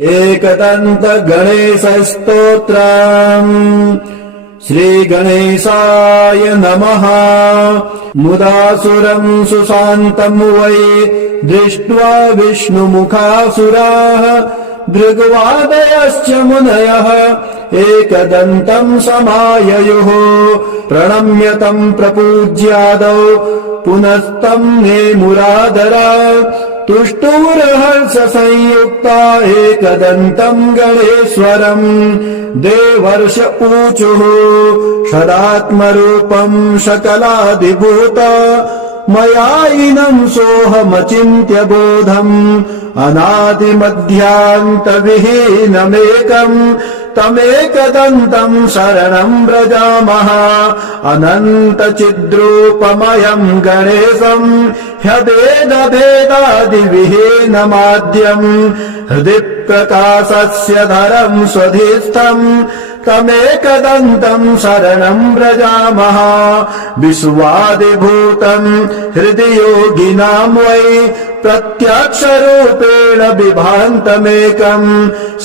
एकदन्त गणेशस्तोत्रम्। श्रीगणेशाय नमः। मुदासुरम् सुशान्तम् वै दृष्ट्वा विष्णुमुखासुराः भृगवादयश्च मुनयः एकदन्तम् समाययुः। प्रणम्य तम् प्रपूज्यादौ पुनस्तम् नेमुरादरा तुष्टुरहर्ष संयुक्ता एकदन्तम् गणेश्वरम्। देवर्ष ऊचुः षडात्मरूपम् शकलादिभूत मयायिनम् सोऽहमचिन्त्य बोधम् अनादिमध्यान्तविहीनमेकम् तमेकदन्तम् शरणम् व्रजामः। अनन्तचिद्रूपमयम् गणेशम् ह्यभेदभेदादिविहीनमाद्यम् हृदि प्रकाशस्य धरम् स्वधिस्थम् तमेकदन्तम् शरणम् व्रजामः। विश्वादिभूतम् हृदि योगिनाम् वै प्रत्यक्षरूपेण बिभान्तमेकम्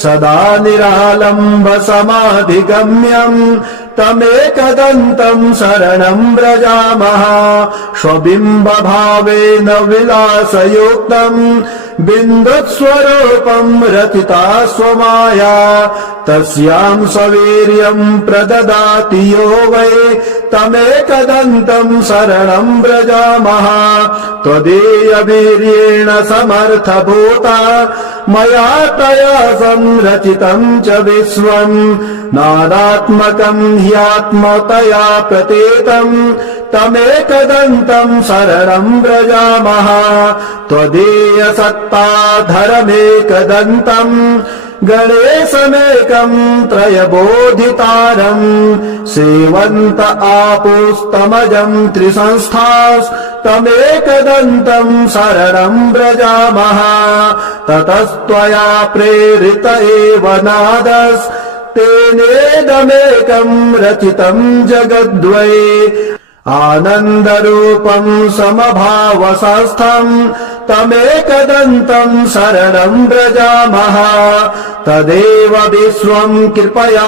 सदा निरालम्ब समाधिगम्यम् तमेकदन्तम् शरणम् व्रजामः। स्वबिम्बभावेन विलासयुक्तम् बिन्दुस्वरूपम् रचिता स्वमाया तस्याम् सवीर्यम् प्रददाति यो वै तमेकदन्तम् शरणम् व्रजामः। त्वदीयवीर्येण समर्थभूता मया तया संरचितम् च विश्वम् नादात्मकम् ह्यात्मतया प्रतीतम् तमेकदन्तम् शरणम् व्रजामः। त्वदीयसत्ताधरमेकदन्तम् गणेशमेकम् त्रयबोधितारम् सेवन्त आपुस्तमजम् त्रिसंस्थास्तमेकदन्तम् शरणम् व्रजामः। ततस्त्वया प्रेरित एव नादस्तेनेदमेकम् रचितम् जगद्वै आनन्दरूपम् समभावसंस्थम् तमेकदन्तम् शरणम् व्रजामः। तदेव विश्वम् कृपया